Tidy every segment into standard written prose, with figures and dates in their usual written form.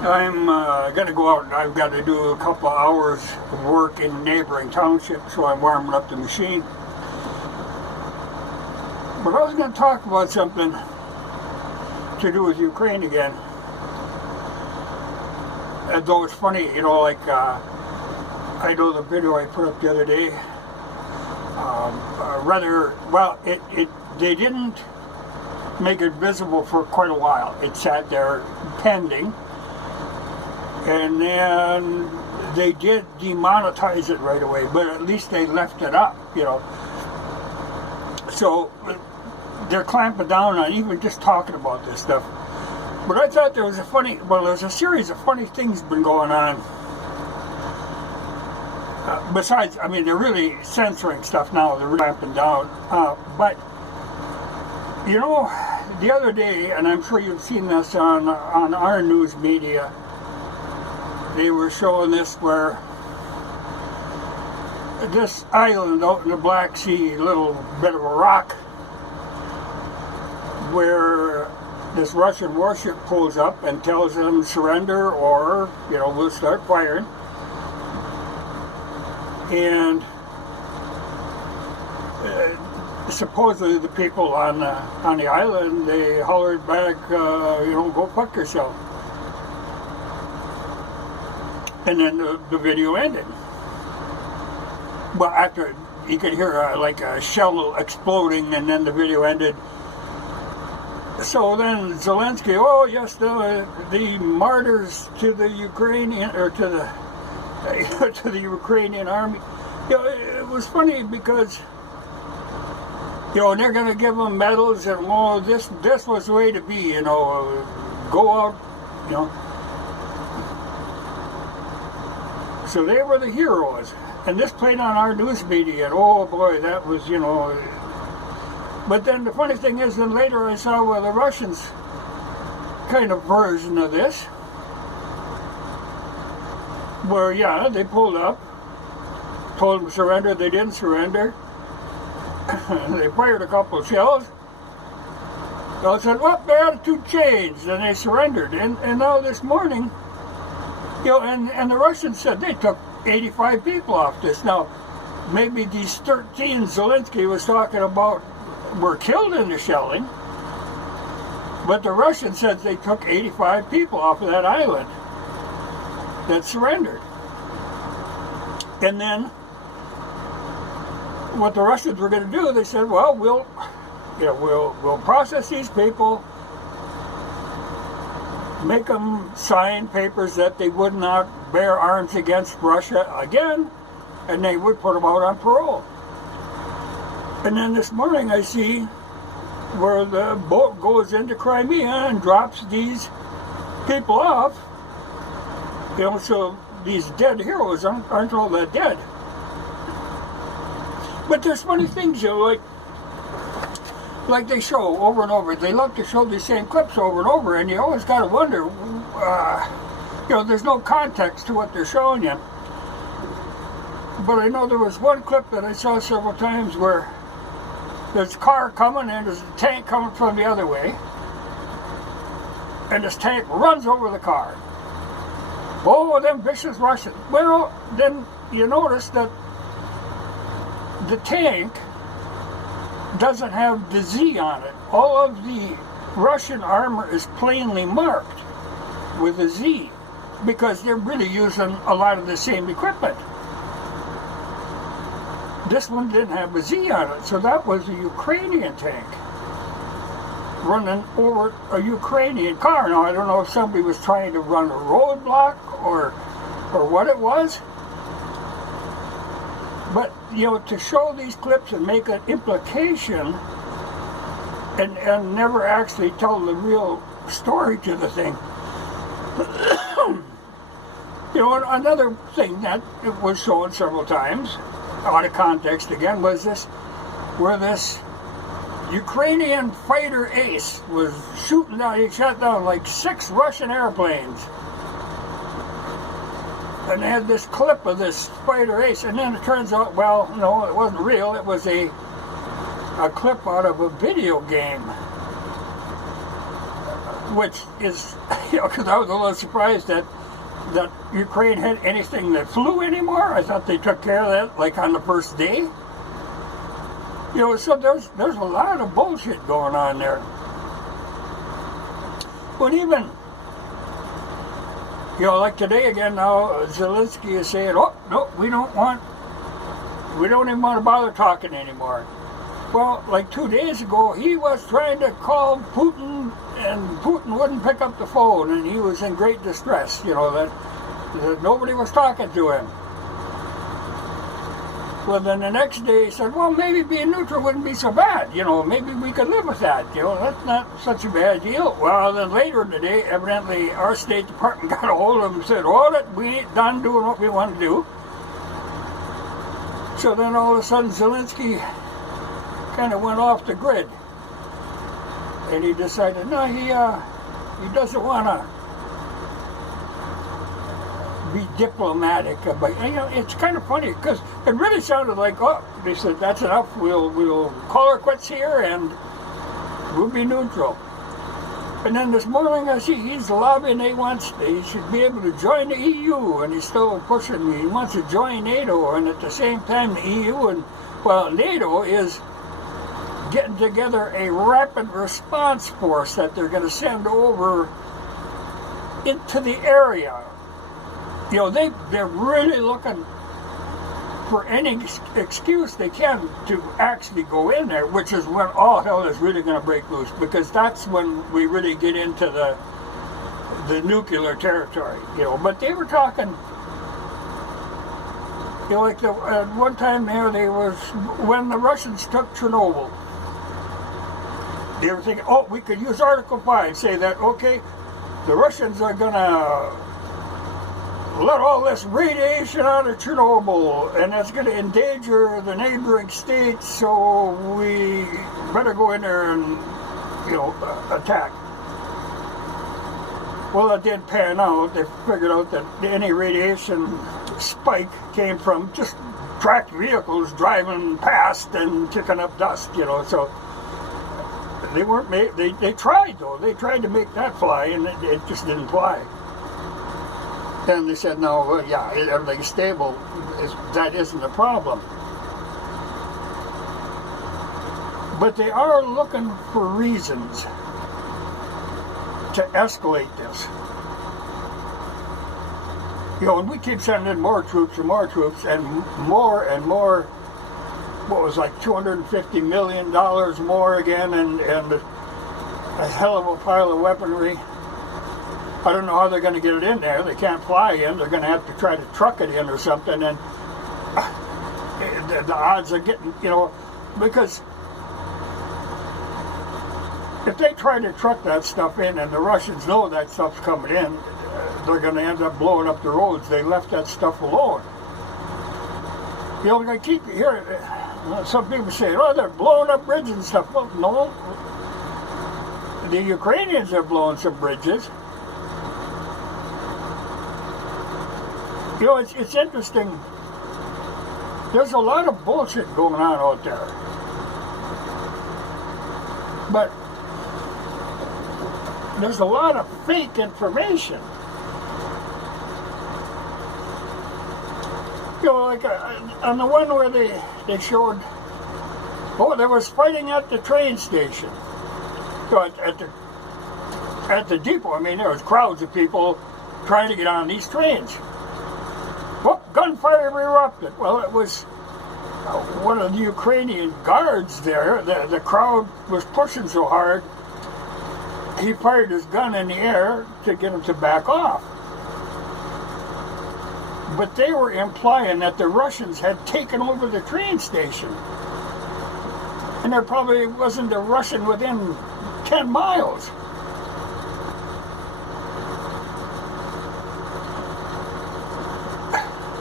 I'm going to go out and I've got to do a couple of hours of work in neighboring townships, so I'm warming up the machine. But I was going to talk about something to do with Ukraine again. Though it's funny, you know, like I know the video I put up the other day, they didn't make it visible for quite a while. It sat there pending. And then they did demonetize it right away, but at least they left it up, you know. So they're clamping down on even just talking about this stuff. But I thought there was there's a series of funny things been going on. Besides, I mean, they're really censoring stuff now, they're clamping down. But, you know, the other day, and I'm sure you've seen this on our news media, they were showing this where this island out in the Black Sea, a little bit of a rock, where this Russian warship pulls up and tells them surrender or, you know, we'll start firing. And supposedly the people on the island, they hollered back, you know, go fuck yourself. And then the video ended. Well, after you could hear like a shell exploding, and then the video ended. So then Zelensky, oh yes, the martyrs to the Ukrainian, or to the Ukrainian army. You know, it was funny because, you know, they're going to give them medals, and oh, this was the way to be, you know, go out, you know. So they were the heroes, and this played on our news media, and oh boy, that was, you know. But then the funny thing is, then later I saw where the Russians kind of version of this, where, yeah, they pulled up, told them to surrender, they didn't surrender. They fired a couple of shells. They said, well, their attitude changed, and they surrendered. And now this morning, you know, and the Russians said they took 85 people off this. Now, maybe these 13 Zelensky was talking about were killed in the shelling, but the Russians said they took 85 people off of that island that surrendered. And then what the Russians were going to do, they said, well, we'll process these people, make them sign papers that they would not bear arms against Russia again, and they would put them out on parole. And then this morning I see where the boat goes into Crimea and drops these people off. You know, so these dead heroes aren't all that dead. But there's funny things, you know, like they show over and over. They love to show these same clips over and over, and you always got to wonder, you know, there's no context to what they're showing you. But I know there was one clip that I saw several times where there's a car coming and there's a tank coming from the other way, and this tank runs over the car. Oh, them vicious Russians. Well, then you notice that the tank doesn't have the Z on it. All of the Russian armor is plainly marked with a Z, because they're really using a lot of the same equipment. This one didn't have a Z on it, so that was a Ukrainian tank running over a Ukrainian car. Now, I don't know if somebody was trying to run a roadblock or what it was. But, you know, to show these clips and make an implication and never actually tell the real story to the thing. You know, another thing that it was shown several times, out of context again, was this, where this Ukrainian fighter ace was shooting down, he shot down like 6 Russian airplanes. And they had this clip of this fighter ace, and then it turns out, well, no, it wasn't real, it was a clip out of a video game. which is, because I was a little surprised that Ukraine had anything that flew anymore. I thought they took care of that like on the first day. So there's a lot of bullshit going on there. But even, like today again now, Zelensky is saying, oh, no, we don't even want to bother talking anymore. Well, like 2 days ago, he was trying to call Putin, and Putin wouldn't pick up the phone, and he was in great distress, that nobody was talking to him. Well, then the next day he said, well, maybe being neutral wouldn't be so bad. Maybe we could live with that. That's not such a bad deal. Well, then later in the day, evidently our State Department got a hold of him and said, oh, we ain't done doing what we want to do. So then all of a sudden Zelensky kind of went off the grid. And he decided, no, he doesn't want to be diplomatic, but it's kind of funny because it really sounded like, oh, they said that's enough. We'll call our quits here and we'll be neutral. And then this morning I see he's lobbying. He should be able to join the EU, and he's still pushing me. He wants to join NATO, and at the same time the EU and NATO is getting together a rapid response force that they're going to send over into the area. They're really looking for any excuse they can to actually go in there, which is when all hell is really going to break loose, because that's when we really get into the nuclear territory. But they were talking, like at one time there was when the Russians took Chernobyl. They were thinking, oh, we could use Article 5, say that, okay, the Russians are going to let all this radiation out of Chernobyl, and that's going to endanger the neighboring states, so we better go in there and, attack. Well, that didn't pan out. They figured out that any radiation spike came from just tracked vehicles driving past and kicking up dust, so they weren't made. They tried, though. They tried to make that fly, and it just didn't fly. And they said, no, everything's stable. That isn't a problem. But they are looking for reasons to escalate this. And we keep sending in more troops and more, what was like $250 million more again, and a hell of a pile of weaponry. I don't know how they're going to get it in there. They can't fly in. They're going to have to try to truck it in or something. And the odds of getting, because if they try to truck that stuff in and the Russians know that stuff's coming in, they're going to end up blowing up the roads. They left that stuff alone. I keep hearing some people say, oh, they're blowing up bridges and stuff. Well, no. The Ukrainians are blowing some bridges. It's interesting. There's a lot of bullshit going on out there. But there's a lot of fake information. Like on the one where they showed, there was fighting at the train station. At the depot, there was crowds of people trying to get on these trains. Well, gunfire erupted. Well, it was one of the Ukrainian guards there. The crowd was pushing so hard, he fired his gun in the air to get them to back off. But they were implying that the Russians had taken over the train station. And there probably wasn't a Russian within 10 miles.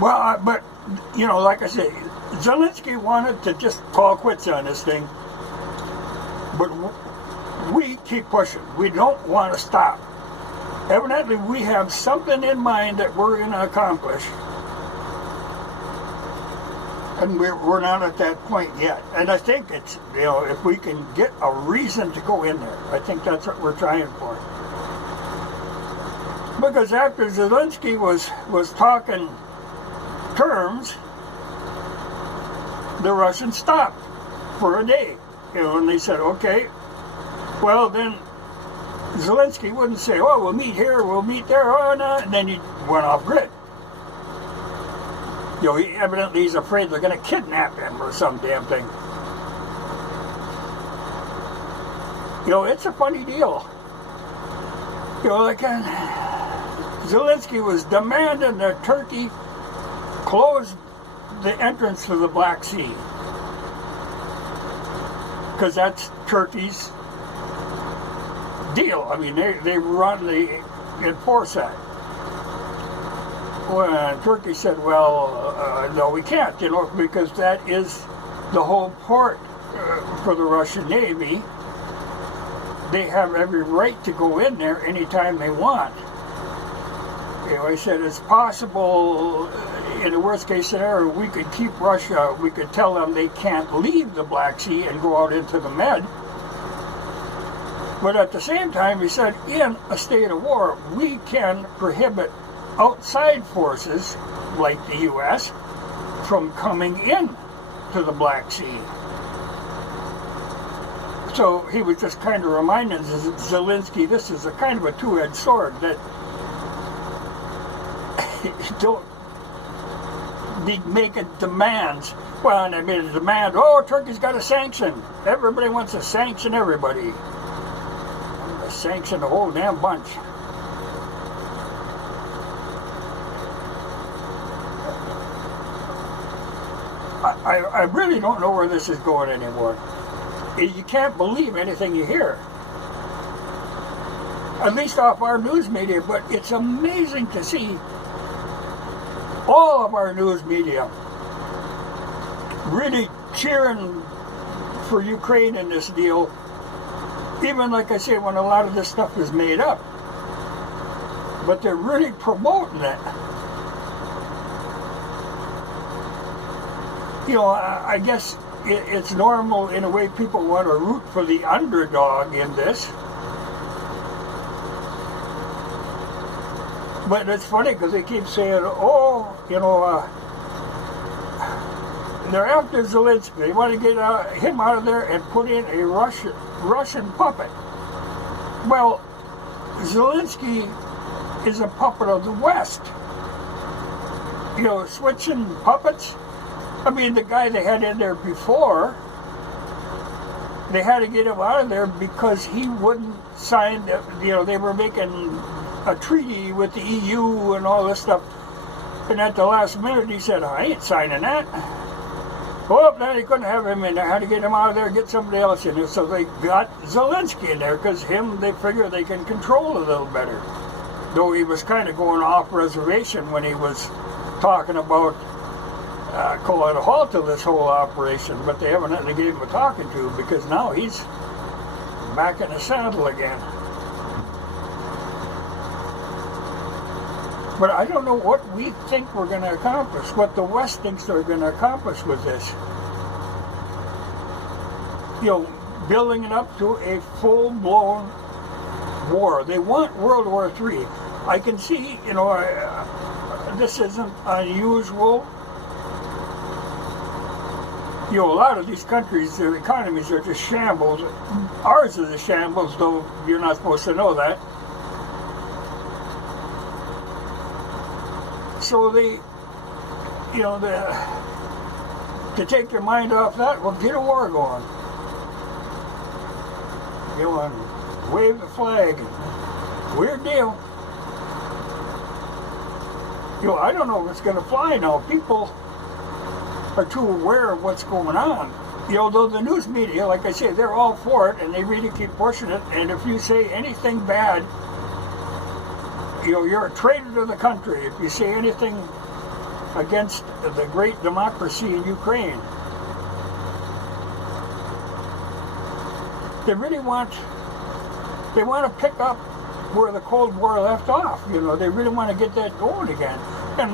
Well, but, like I say, Zelensky wanted to just call quits on this thing. But we keep pushing. We don't want to stop. Evidently, we have something in mind that we're going to accomplish. And we're not at that point yet. And I think it's, if we can get a reason to go in there, I think that's what we're trying for. Because after Zelensky was talking terms, the Russians stopped for a day. And they said, okay, well then Zelensky wouldn't say, oh, we'll meet here, we'll meet there, oh, no, and then he went off grid. Evidently he's afraid they're going to kidnap him or some damn thing. It's a funny deal. Like Zelensky was demanding that Turkey close the entrance to the Black Sea. Because that's Turkey's deal. I mean, they enforce that. Well, Turkey said, well, no, we can't, because that is the whole port for the Russian Navy. They have every right to go in there anytime they want. I said it's possible, in the worst case scenario, we could keep Russia, we could tell them they can't leave the Black Sea and go out into the Med. But at the same time, he said, in a state of war, we can prohibit outside forces, like the U.S., from coming in to the Black Sea. So he was just kind of reminding Zelensky, this is a kind of a two-edged sword, that don't be making demands. Well, and they made a demand, oh, Turkey's got to sanction. Everybody wants to sanction everybody. Sanction the whole damn bunch. I really don't know where this is going anymore. You can't believe anything you hear. At least off our news media, but it's amazing to see all of our news media really cheering for Ukraine in this deal, even like I say, when a lot of this stuff is made up. But they're really promoting it. I guess it's normal in a way people want to root for the underdog in this. But it's funny because they keep saying, oh, they're after Zelensky. They want to get him out of there and put in a Russian puppet. Well, Zelensky is a puppet of the West. Switching puppets. I mean, the guy they had in there before, they had to get him out of there because he wouldn't sign, they were making a treaty with the EU and all this stuff. And at the last minute, he said, I ain't signing that. Well, then he couldn't have him in there. Had to get him out of there, get somebody else in there. So they got Zelensky in there because they figure they can control a little better. Though he was kind of going off reservation when he was talking about calling a halt to this whole operation, but they evidently gave him a talking to because now he's back in the saddle again. But I don't know what we think we're going to accomplish, what the West thinks they're going to accomplish with this. Building it up to a full-blown war. They want World War III. I can see, this isn't unusual. A lot of these countries, their economies are just shambles. Ours is a shambles, though you're not supposed to know that. So to take your mind off that, well, get a war going. And wave the flag. Weird deal. I don't know if it's going to fly now. People are too aware of what's going on. Though the news media, like I say, they're all for it, and they really keep pushing it. And if you say anything bad, you're a traitor to the country. If you say anything against the great democracy in Ukraine, they want to pick up where the Cold War left off. They really want to get that going again. And,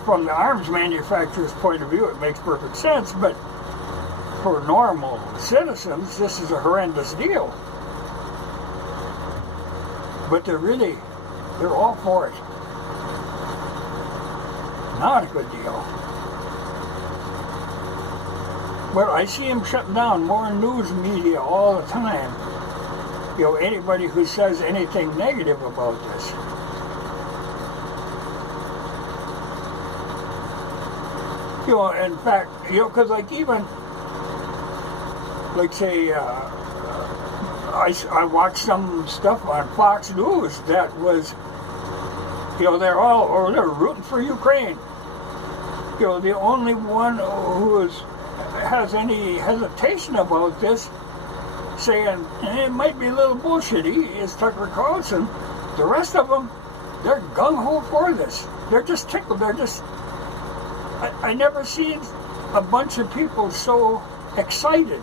from the arms manufacturer's point of view, it makes perfect sense, but for normal citizens, this is a horrendous deal. But they're really They're all for it. Not a good deal. But I see them shutting down more news media all the time. You know, anybody who says anything negative about this. You know, in fact, you know, because like even, like say, I watched some stuff on Fox News that was, you know, they're rooting for Ukraine. You know, the only one who has any hesitation about this, saying it might be a little bullshitty, is Tucker Carlson. The rest of them, they're gung-ho for this. They're just tickled. They're just, I never seen a bunch of people so excited.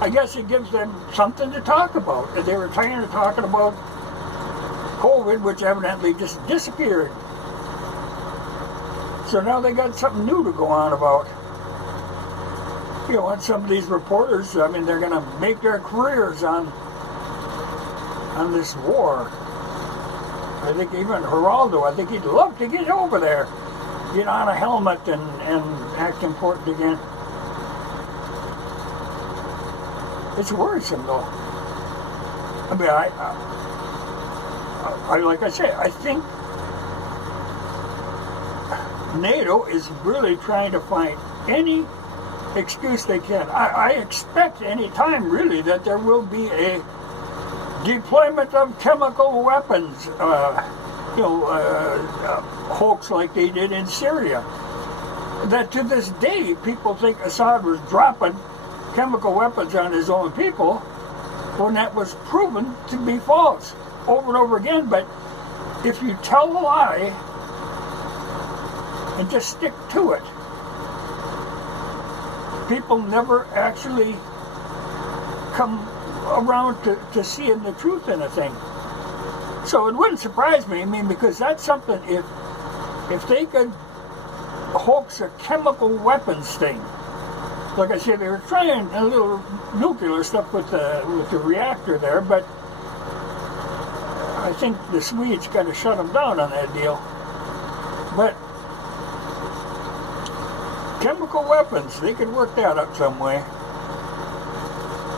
I guess it gives them something to talk about. They were tired of talking about COVID, which evidently just disappeared. So now they got something new to go on about. You know, and some of these reporters, I mean, they're going to make their careers on this war. I think even Geraldo, I think he'd love to get over there, get on a helmet and act important again. It's worrisome, though. I mean, I like I say, I think NATO is really trying to find any excuse they can. I expect any time, really, that there will be a deployment of chemical weapons, hoax like they did in Syria. That to this day, people think Assad was dropping chemical weapons on his own people, when that was proven to be false over and over again. But if you tell a lie and just stick to it, people never actually come around to seeing the truth in a thing. So it wouldn't surprise me, I mean, because that's something, if they could hoax a chemical weapons thing, like I said, they were trying a little nuclear stuff with the reactor there, but I think the Swedes kind of shut them down on that deal. But chemical weapons, they could work that up some way.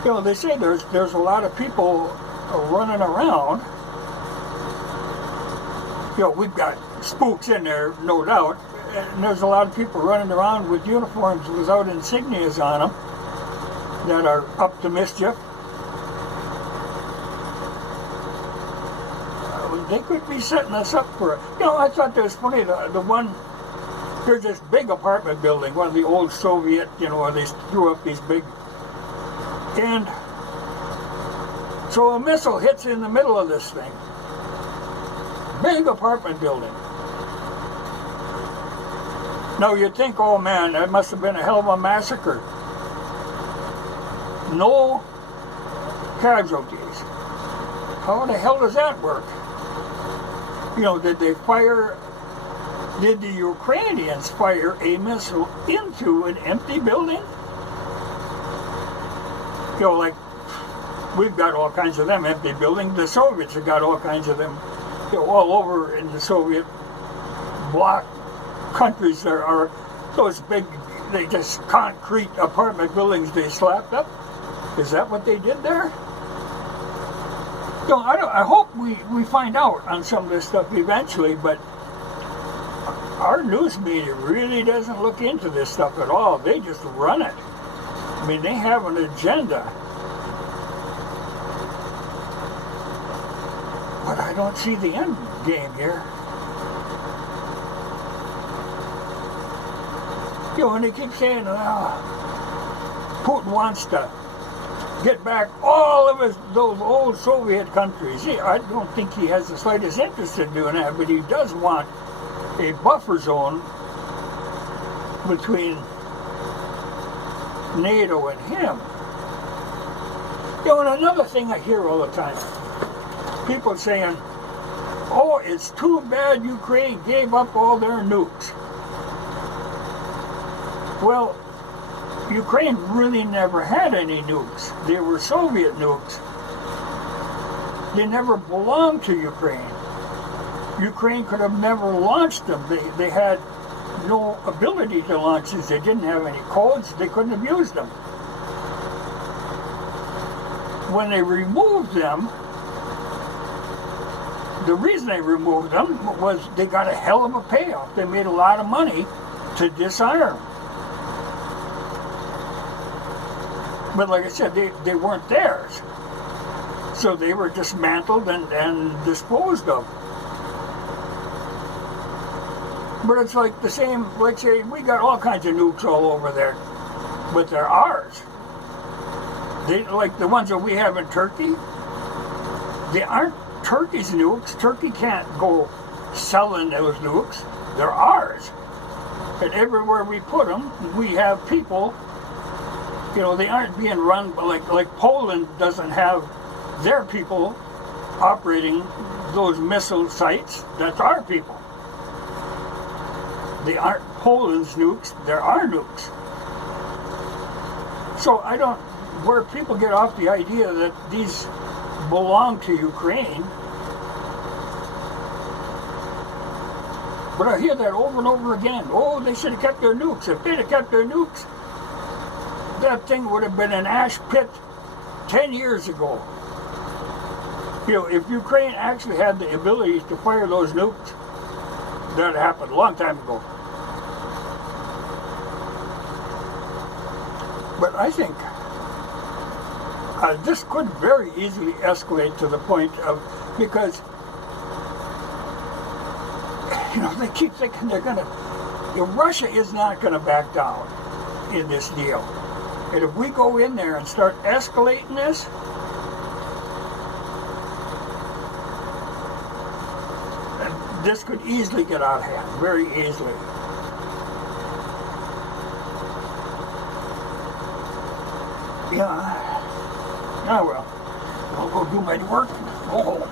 You know, they say there's a lot of people running around. You know, we've got spooks in there, no doubt. And there's a lot of people running around with uniforms without insignias on them that are up to mischief. They could be setting us up for it. You know, I thought that was funny, the one, there's this big apartment building, one of the old Soviet, you know, where they threw up these big, and so a missile hits in the middle of this thing. Big apartment building. Now you'd think, oh man, that must have been a hell of a massacre. No casualties. How the hell does that work? You know, did the Ukrainians fire a missile into an empty building? You know, like, we've got all kinds of them empty buildings. The Soviets have got all kinds of them, you know, all over in the Soviet bloc countries. There are those big, they just concrete apartment buildings they slapped up. Is that what they did there? You know, I hope we find out on some of this stuff eventually, but our news media really doesn't look into this stuff at all. They just run it. I mean, they have an agenda. But I don't see the end game here. You know, and they keep saying, Putin wants to get back all of those old Soviet countries. I don't think he has the slightest interest in doing that, but he does want a buffer zone between NATO and him. You know, and another thing I hear all the time, people saying, oh, it's too bad Ukraine gave up all their nukes. Well, Ukraine really never had any nukes. They were Soviet nukes. They never belonged to Ukraine. Ukraine could have never launched them. They had no ability to launch these. They didn't have any codes. They couldn't have used them. When they removed them, the reason they removed them was they got a hell of a payoff. They made a lot of money to disarm. But like I said, they weren't theirs. So they were dismantled and disposed of. But it's like the same, like say, we got all kinds of nukes all over there, but they're ours. They, like the ones that we have in Turkey, they aren't Turkey's nukes. Turkey can't go selling those nukes. They're ours. And everywhere we put them, we have people, you know, they aren't being run, like Poland doesn't have their people operating those missile sites. That's our people. They aren't Poland's nukes, they're our nukes. So I don't, where people get off the idea that these belong to Ukraine, but I hear that over and over again. Oh, they should have kept their nukes. If they'd have kept their nukes, that thing would have been an ash pit 10 years ago. You know, if Ukraine actually had the ability to fire those nukes, that happened a long time ago. But I think this could very easily escalate to the point of, because, you know, they keep thinking they're going to, Russia is not going to back down in this deal. And if we go in there and start escalating this, this could easily get out of hand, very easily. Yeah, well, I'll go do my work and go home.